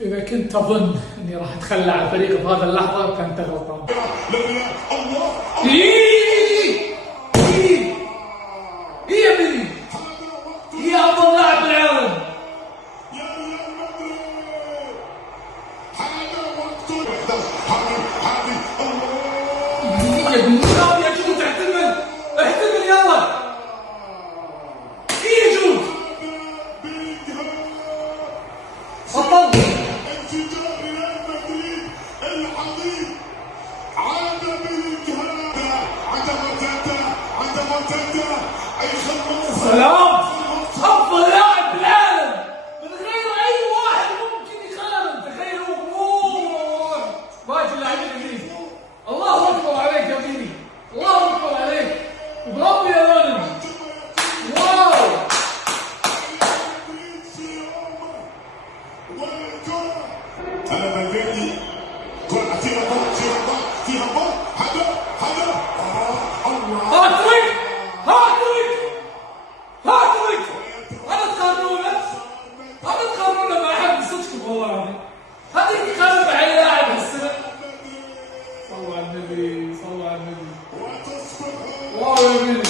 إذا كنت تظن إني راح أتخلى عن فريقي في هذه اللحظة فأنت غلطان. إيه إيه إيه يا بني، هي أفضل لاعب بالعالم. يا بني يا جود احتمل احتمل يلا. إيه يا جود بطل. سلام، افضل لاعب بالعالم من غير اي واحد ممكن يقارن. تخيلوا جمهور باقي اللاعبين الانجليزي. الله اكبر عليك يا بيبي، الله اكبر عليك، برافو يا رونالدو. واو هلا بلبيني كرة عتيرة فيها بط هذا الله هاتريك هاتريك هاتريك. هذا تقارنونه، هذا تقارنونه مع احد صدقكم والله العظيم. هذا يقارن مع اي لاعب هالسنه. صلوا على النبي، صلوا على النبي. واو يا بيبي.